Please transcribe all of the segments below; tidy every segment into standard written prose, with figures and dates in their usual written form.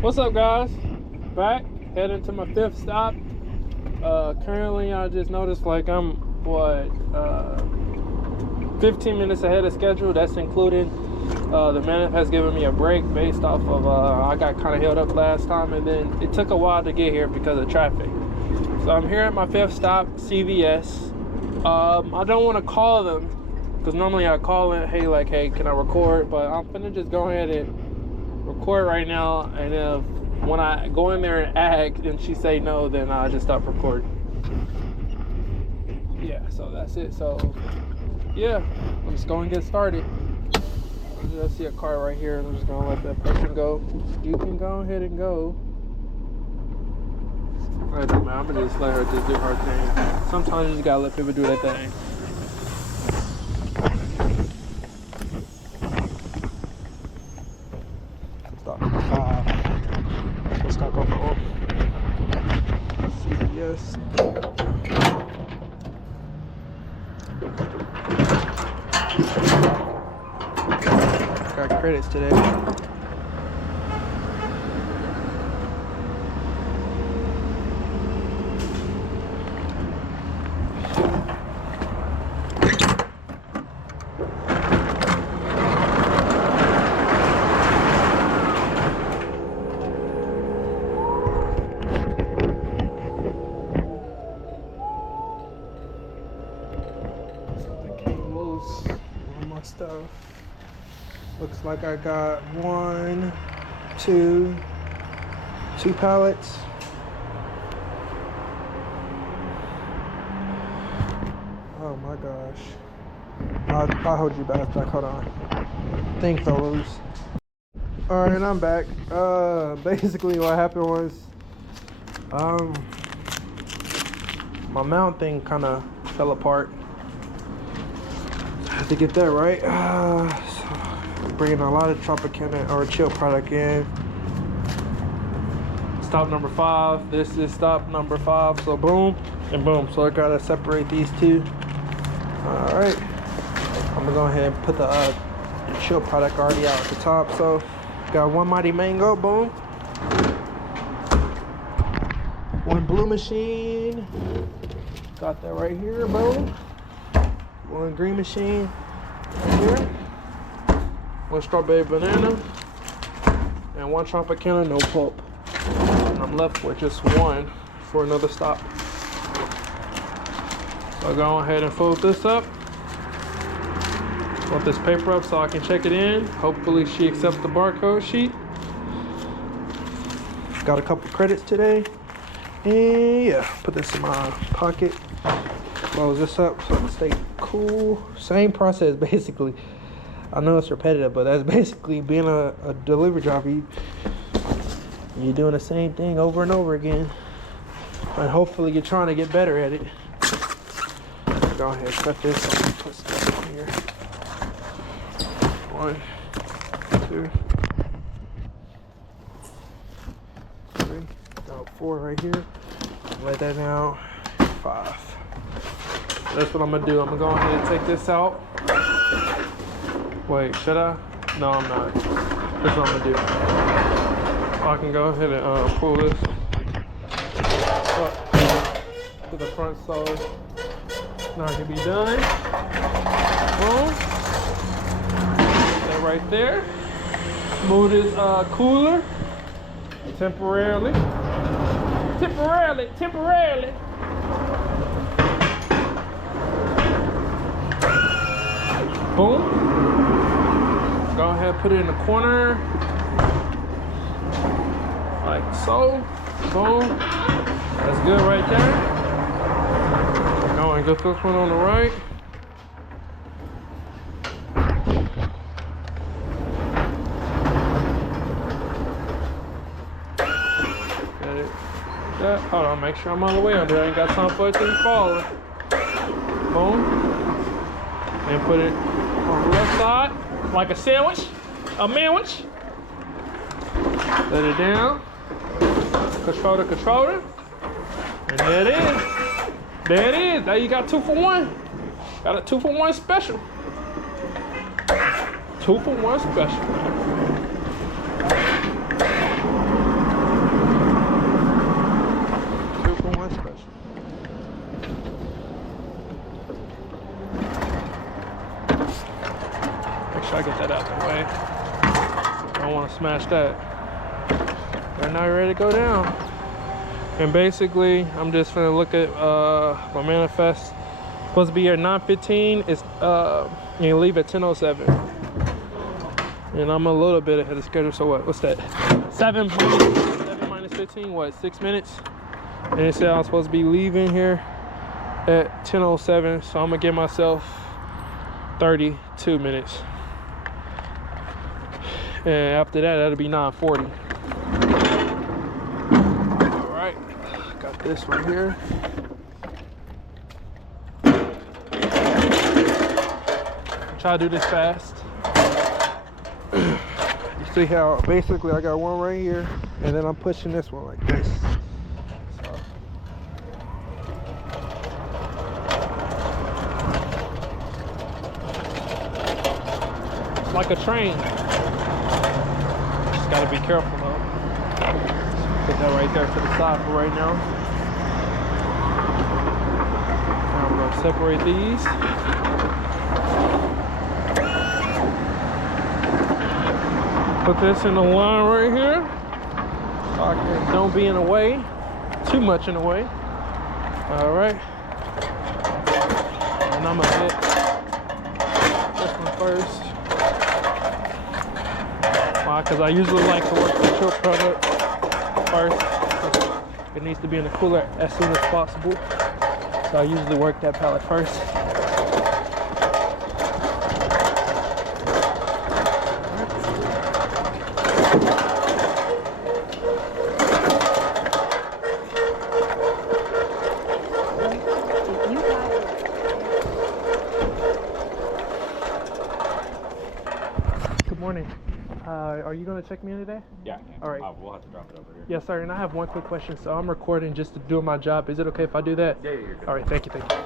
What's up, guys? Back, heading to my 5th stop. Currently I just noticed like I'm 15 minutes ahead of schedule. That's including the man has given me a break based off of I got kind of held up last time, and then it took a while to get here because of traffic. So I'm here at my 5th stop, CVS. I don't want to call them because normally I call in, hey, can I record? But I'm gonna just go ahead and record right now, and if when I go in there and act and she say no, then I just stop recording. Yeah, so that's it. So yeah, I'm just going to get started. I see a car right here. I'm just gonna let that person go. You can go ahead and go. Alright, man, I'm gonna just let her just do her thing. Sometimes you just gotta let people do their thing. Stop number 5. Let's stop over on CVS. Got credits today. Stuff. Looks like I got 2 pallets. Oh my gosh. I'll hold you back. Hold on. Thing fell loose. Alright, I'm back. Basically what happened was my mount thing kinda fell apart. Have to get that right. So bringing a lot of Tropicana or chill product in. Stop number 5. This is stop number 5. So boom and boom. So I gotta separate these two. All right. I'm gonna go ahead and put the chill product already out at the top. So got 1 Mighty Mango. Boom. 1 Blue Machine. Got that right here. Boom. 1 Green Machine right here, 1 Strawberry Banana, and 1 Tropicana no pulp. And I'm left with just 1 for another stop. So I'll go ahead and fold this up. Fold this paper up so I can check it in. Hopefully she accepts the barcode sheet. Got a couple credits today. And yeah, put this in my pocket. Close this up so I can stay cool. Same process basically. I know it's repetitive, but that's basically being a delivery driver. You're doing the same thing over and over again, and hopefully you're trying to get better at it. Go ahead, cut this. Put stuff on here. 1, 2, 3. Got 4 right here. Let that down. 5. That's what I'm gonna do. I'm gonna go ahead and take this out. Wait, should I? No, I'm not. That's what I'm gonna do. I can go ahead and pull this up to the front so now it can be done. Boom. That right there. Move this cooler temporarily. Boom. Go ahead, put it in the corner. Like so. Boom. That's good right there. Go and get this one on the right. Get it. That. Hold on, make sure I'm all the way under. I ain't got time for it to be falling. Boom. And put it on the left side, like a sandwich, a manwich. Let it down. Controller. And there it is. There it is. Now you got 2 for 1. Got a 2-for-1 special. 2-for-1 special. 2-for-1 special. Make sure I get that out the way. I don't want to smash that. They're not ready to go down. And basically, I'm just gonna look at my manifest. Supposed to be here at 9:15. It's you leave at 10:07. And I'm a little bit ahead of schedule. So what's that? 7 minus 15. What? 6 minutes. And it said I was supposed to be leaving here at 10:07. So I'm gonna give myself 32 minutes. And after that, that'll be 9:40. All right, got this one here. Try to do this fast. You see how basically I got one right here, and then I'm pushing this one like this. So. It's like a train. Just gotta be careful though. Put that right there to the side for right now. Now I'm gonna separate these. Put this in the line right here. So don't be in the way, too much in the way. All right. And I'm gonna hit this one first. Why? Because I usually like to work the chilled product first. It needs to be in the cooler as soon as possible. So I usually work that pallet first. Good morning. Are you going to check me in today? Yeah. All right. We'll have to drop it over here. Yes, sir. And I have one quick question. So I'm recording just to do my job. Is it okay if I do that? Yeah, you're good. All right. Thank you. Thank you.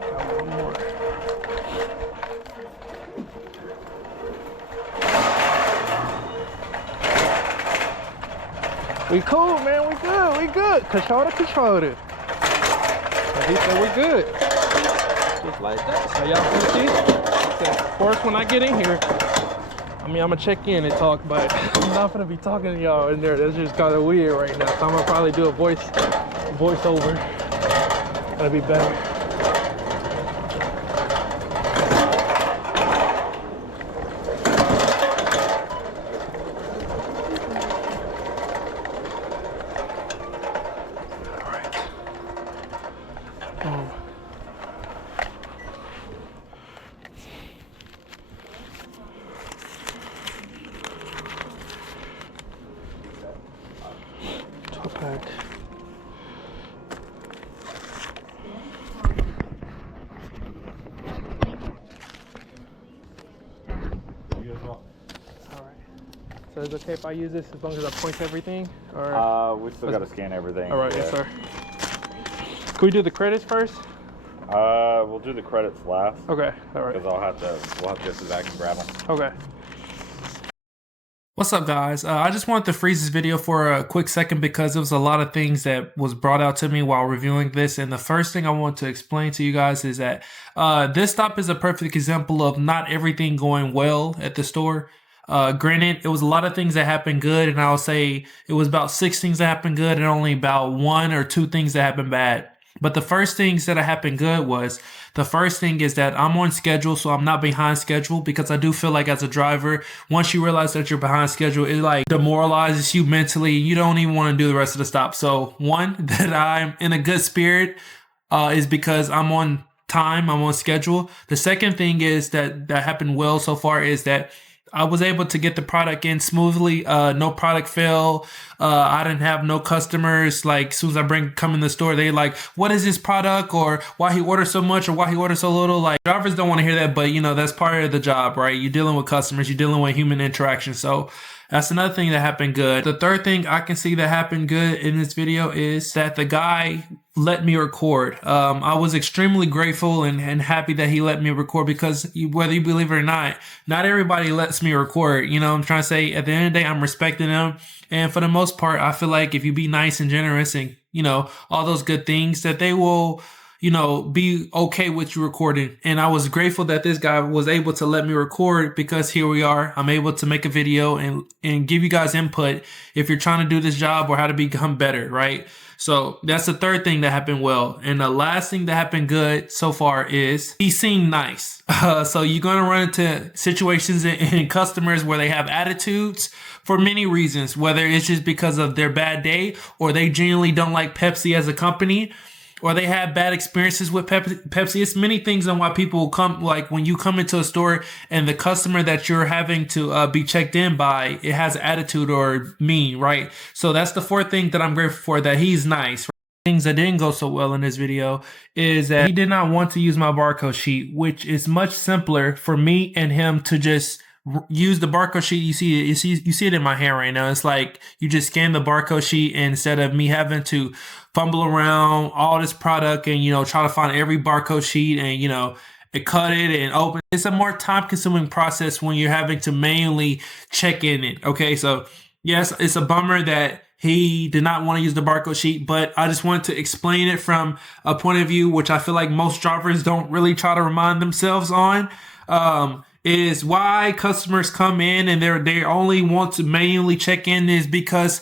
Got one more. We cool, man. We good. We good. Control it. He said we're good. Just like that. So y'all can see. Of course, when I get in here, I'm gonna check in and talk, but I'm not gonna be talking to y'all in there. That's just kind of weird right now. So I'm gonna probably do a voiceover. That'll be better. Pack. Alright. So is it okay if I use this as long as I point to everything? Or we still gotta scan everything. Alright, yes sir. Can we do the credits first? We'll do the credits last. Okay, alright. Because we'll have to go to the back and grab them. Okay. What's up, guys? I just wanted to freeze this video for a quick second because there was a lot of things that was brought out to me while reviewing this. And the first thing I want to explain to you guys is that this stop is a perfect example of not everything going well at the store. Granted, it was a lot of things that happened good, and I'll say it was about 6 things that happened good and only about 1 or 2 things that happened bad. But the first things that happened good was, the first thing is that I'm on schedule, so I'm not behind schedule, because I do feel like as a driver, once you realize that you're behind schedule, it like demoralizes you mentally. You don't even want to do the rest of the stop. So one, that I'm in a good spirit is because I'm on time, I'm on schedule. The second thing is that happened well so far is that I was able to get the product in smoothly. No product fail. I didn't have no customers. Like, as soon as I come in the store, they like, what is this product? Or why he ordered so much, or why he ordered so little? Like, drivers don't want to hear that, but you know, that's part of the job, right? You're dealing with customers, you're dealing with human interaction. So That's another thing that happened good. The third thing I can see that happened good in this video is that the guy let me record. I was extremely grateful and happy that he let me record, because whether you believe it or not everybody lets me record. You know, I'm trying to say, at the end of the day, I'm respecting them. And for the most part, I feel like if you be nice and generous and, you know, all those good things, that they will, you know, be okay with you recording. And I was grateful that this guy was able to let me record, because here we are. I'm able to make a video and give you guys input if you're trying to do this job or how to become better, right? So that's the third thing that happened well. And the last thing that happened good so far is he seemed nice. So you're going to run into situations and customers where they have attitudes for many reasons, whether it's just because of their bad day, or they genuinely don't like Pepsi as a company, or they have bad experiences with Pepsi. It's many things on why people come, like when you come into a store and the customer that you're having to be checked in by, it has attitude or mean, right? So that's the fourth thing that I'm grateful for, that he's nice. Things that didn't go so well in this video is that he did not want to use my barcode sheet, which is much simpler for me and him to just use the barcode sheet. You see it in my hand right now. It's like you just scan the barcode sheet, and instead of me having to fumble around all this product and, you know, try to find every barcode sheet and, you know, and cut it and open. It's a more time consuming process when you're having to manually check in it. Okay, so yes, it's a bummer that he did not want to use the barcode sheet, but I just wanted to explain it from a point of view which I feel like most drivers don't really try to remind themselves on. Is why customers come in and they only want to manually check in is because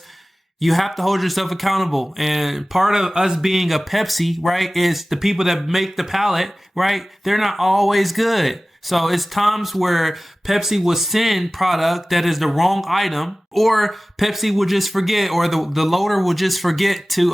you have to hold yourself accountable. And part of us being a Pepsi, right, is the people that make the pallet, right? They're not always good. So it's times where Pepsi will send product that is the wrong item, or Pepsi will just forget, or the loader will just forget to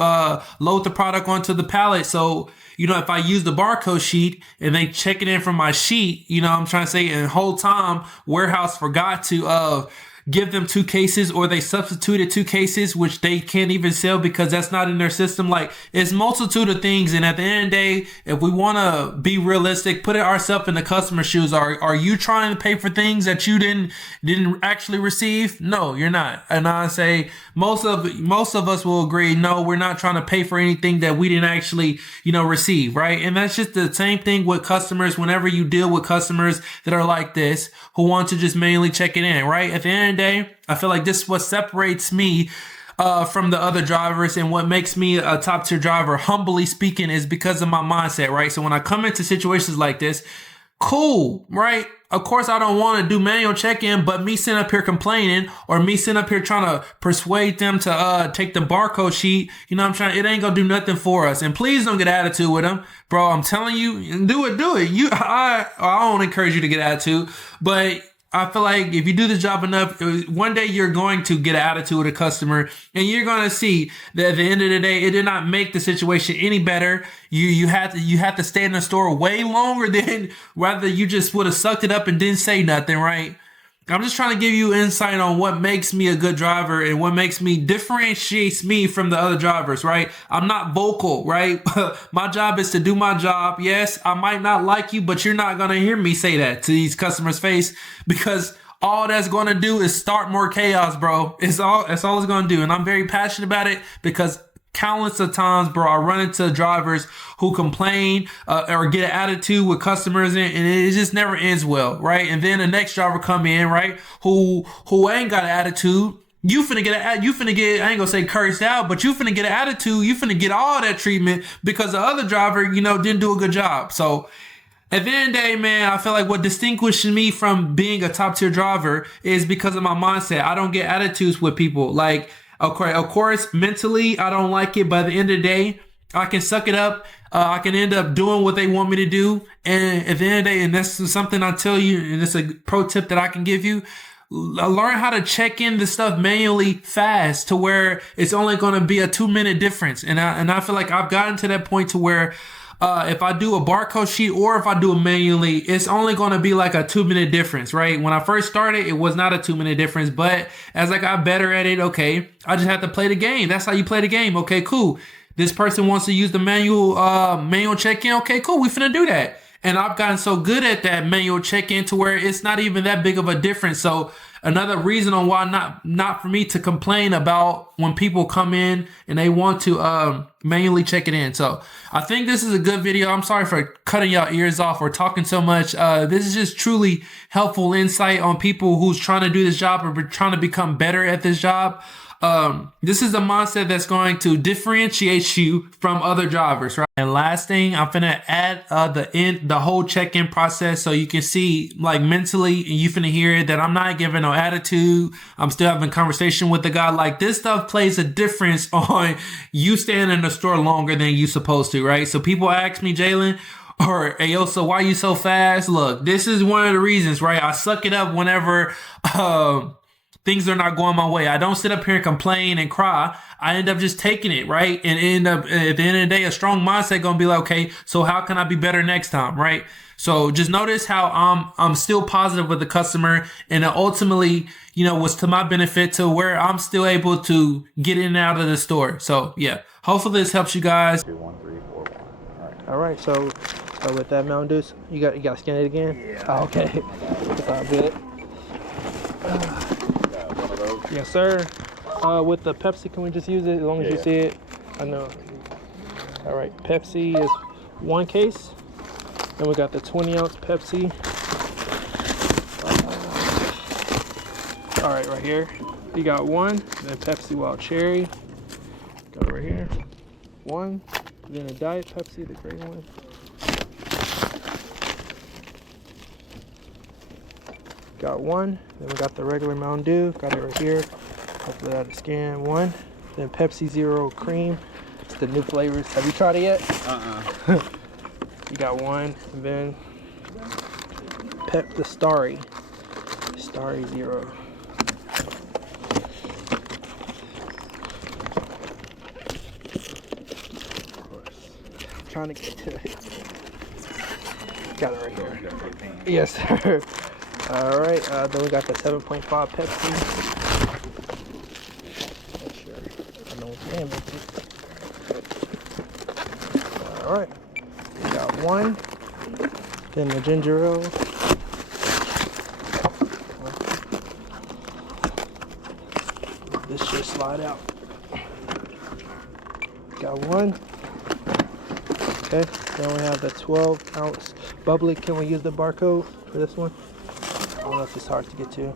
load the product onto the pallet. So, you know, if I use the barcode sheet and they check it in from my sheet, you know, I'm trying to say, and the whole time warehouse forgot to give them 2 cases, or they substituted 2 cases, which they can't even sell because that's not in their system. Like, it's multitude of things. And at the end of the day, if we want to be realistic, put ourselves in the customer's shoes. Are you trying to pay for things that you didn't actually receive? No, you're not. And I say most of us will agree, no, we're not trying to pay for anything that we didn't actually, you know, receive, right? And that's just the same thing with customers. Whenever you deal with customers that are like this, who want to just manually check it in, right? At the end of the day, I feel like this is what separates me from the other drivers, and what makes me a top tier driver, humbly speaking, is because of my mindset, right? So when I come into situations like this, cool, right? Of course, I don't want to do manual check-in, but me sitting up here complaining, or me sitting up here trying to persuade them to take the barcode sheet, you know what I'm trying, it ain't gonna do nothing for us. And please don't get attitude with them, bro. I'm telling you, do it. I don't encourage you to get attitude, but I feel like if you do this job enough, one day you're going to get an attitude with a customer, and you're going to see that at the end of the day, it did not make the situation any better. You had to stay in the store way longer than rather you just would have sucked it up and didn't say nothing, right? I'm just trying to give you insight on what makes me a good driver and what differentiates me from the other drivers, right? I'm not vocal, right? My job is to do my job. Yes, I might not like you, but you're not going to hear me say that to these customers' face, because all that's going to do is start more chaos, bro. That's all it's going to do. And I'm very passionate about it, because countless of times, bro, I run into drivers who complain or get an attitude with customers, and it just never ends well, right? And then the next driver come in, right, who ain't got an attitude. You finna get, I ain't gonna say cursed out, but you finna get an attitude. You finna get all that treatment because the other driver, you know, didn't do a good job. So at the end of the day, man, I feel like what distinguishes me from being a top tier driver is because of my mindset. I don't get attitudes with people. Like, of course, mentally, I don't like it. By the end of the day, I can suck it up. I can end up doing what they want me to do. And at the end of the day, and that's something I tell you, and it's a pro tip that I can give you, learn how to check in the stuff manually fast, to where it's only going to be a 2-minute difference. And I feel like I've gotten to that point to where if I do a barcode sheet or if I do it manually, it's only going to be like a 2-minute difference, right? When I first started, it was not a 2-minute difference, but as I got better at it, okay, I just have to play the game. That's how you play the game. Okay, cool. This person wants to use the manual check-in. Okay, cool. We finna do that. And I've gotten so good at that manual check-in to where it's not even that big of a difference. So another reason on why not for me to complain about when people come in and they want to manually check it in. So I think this is a good video. I'm sorry for cutting y'all ears off or talking so much. This is just truly helpful insight on people who's trying to do this job or trying to become better at this job. This is a mindset that's going to differentiate you from other drivers, right? And last thing, I'm finna add the whole check-in process so you can see, like, mentally, and you finna hear that I'm not giving no attitude. I'm still having conversation with the guy. Like, this stuff plays a difference on you staying in the store longer than you supposed to, right? So people ask me, Jalen, or, hey, yo, so why you so fast? Look, this is one of the reasons, right? I suck it up whenever things are not going my way. I don't sit up here and complain and cry. I end up just taking it, right? And end up, at the end of the day, a strong mindset gonna be like, okay, so how can I be better next time, right? So just notice how I'm still positive with the customer, and it ultimately, you know, was to my benefit to where I'm still able to get in and out of the store. So yeah, hopefully this helps you guys. 2, 1, 3, 4, 1. All right, so with that Mountain Dew, you got to scan it again? Yeah. Oh, okay. That's all good. One of those. Yes, sir. With the Pepsi, can we just use it as long as you see it? I know. All right, Pepsi is 1 case. Then we got the 20-ounce Pepsi. All right, right here. You got 1. Then Pepsi Wild Cherry. Got it right here. 1. Then a Diet Pepsi, the gray one. Got 1. Then we got the regular Mountain Dew. Got it right here. Hopefully that'll scan 1. Then Pepsi Zero Cream. It's the new flavors. Have you tried it yet? You got 1. And then the Starry Zero. I'm trying to get to it. Got it right here. Yes, sir. All right, then we got the 7.5 Pepsi. Make sure I know what's in it. All right, we got 1. Then the ginger ale. This should slide out. Got 1. Okay, then we have the 12-ounce bubbly. Can we use the barcode for this one? I don't know if it's hard to get to. You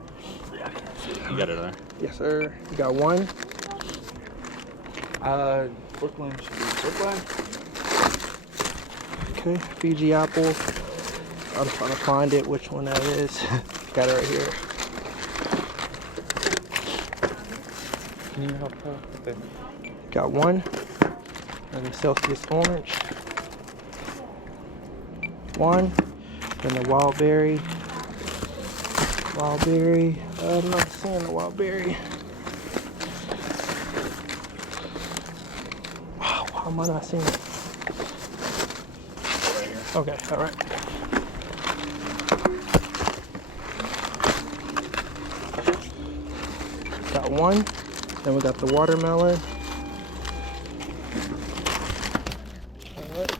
got it there? Yes, sir. You got 1. Brooklyn should be Brooklyn. Okay, Fiji apple. I'm trying to find it, which one that is. Got it right here. Can you help her with it? Got 1. And the Celsius orange. 1. Then the wild berry. I'm not seeing the wild berry. Wow, why am I not seeing it? Right here. Okay, all right. Got 1. Then we got the watermelon. All right.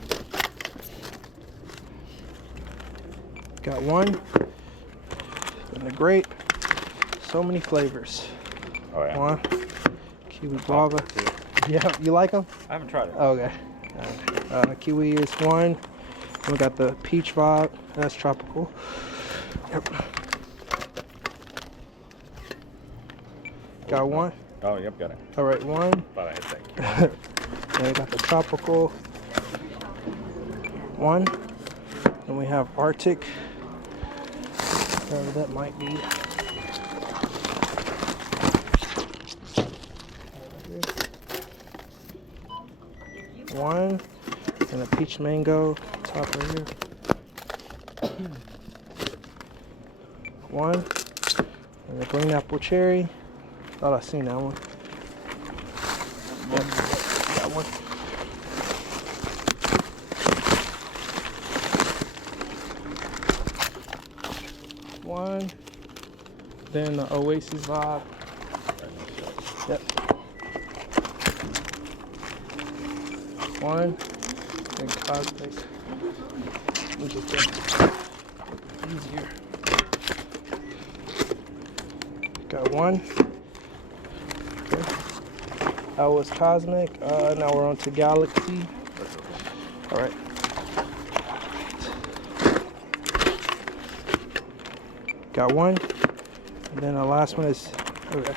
Got 1. And the grape. So many flavors. Oh yeah. 1. Kiwi guava. Yeah, you like them? I haven't tried it. Okay. Kiwi is 1. We got the peach vibe. That's tropical. Yep. Got 1. Oh, yep, got it. All right, 1. Thought I had that. Then we got the tropical. 1. Then we have Arctic. Whatever that might be. 1. And a peach mango. Top right here. 1. And the green apple cherry. Thought I seen that one. Yep, got 1. Then the Oasis vibe. Yep. 1. Then Cosmic. Which is easier. Got one. Okay. That was Cosmic. Now we're on to Galaxy. All right. Got one. And then the last one is, okay.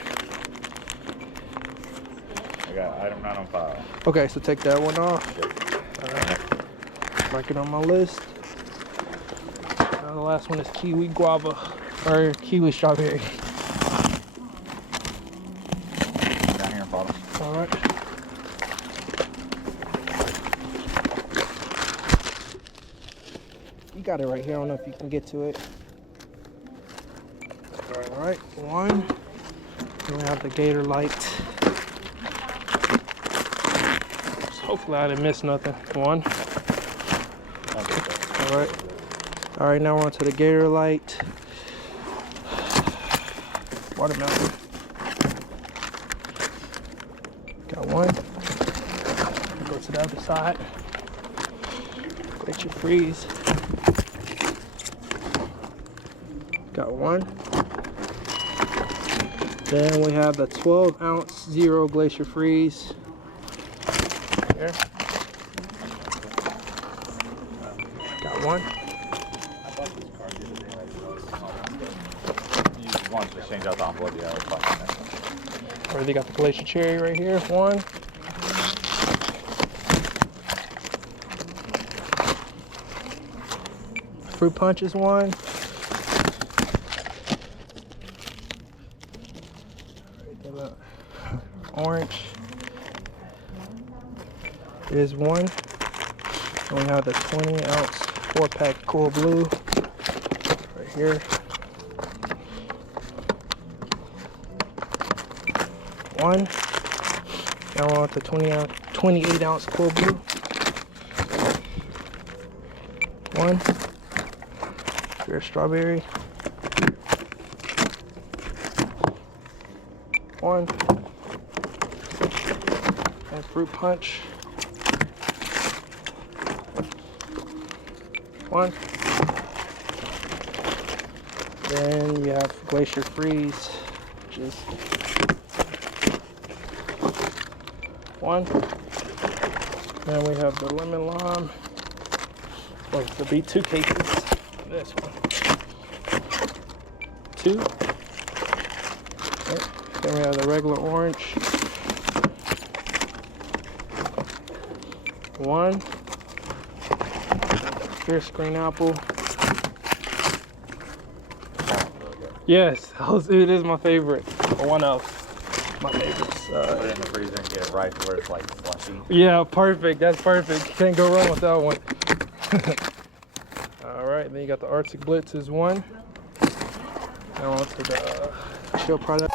I got item not on file. Okay, so take that one off. Yep. All right. Mark it on my list. Now the last one is kiwi guava, or kiwi strawberry. Down here in bottom. All right. You got it right here. I don't know if you can get to it. All right, one. Then we have the gator light. So hopefully I didn't miss nothing. One. All right. All right, now we're on to the gator light. Watermelon. Got one. Go to the other side. Let you freeze. Got one. Then we have the 12-ounce Zero Glacier Freeze. Here. Got one. You want to change out the envelope? Yeah, we're fine. Already got the Glacier Cherry right here. One. Fruit Punch is one. Orange is one. And we have the 20-ounce 4-pack Cool Blue right here. One. Now we're on the 28-ounce Cool Blue. One. Pure strawberry. One. And Fruit Punch. One. Then you have Glacier Freeze, which is one. Then we have the Lemon Lime. Well, there'll be two cases. This one. Two. Okay. Then we have the regular orange. One. Fierce green apple. Yes, it is my favorite. Or one of my favorites. Put it in the freezer and get it right to where it's like slushy. Yeah, perfect. That's perfect. Can't go wrong with that one. All right, then you got the Arctic Blitz is one. Now on to the chill product.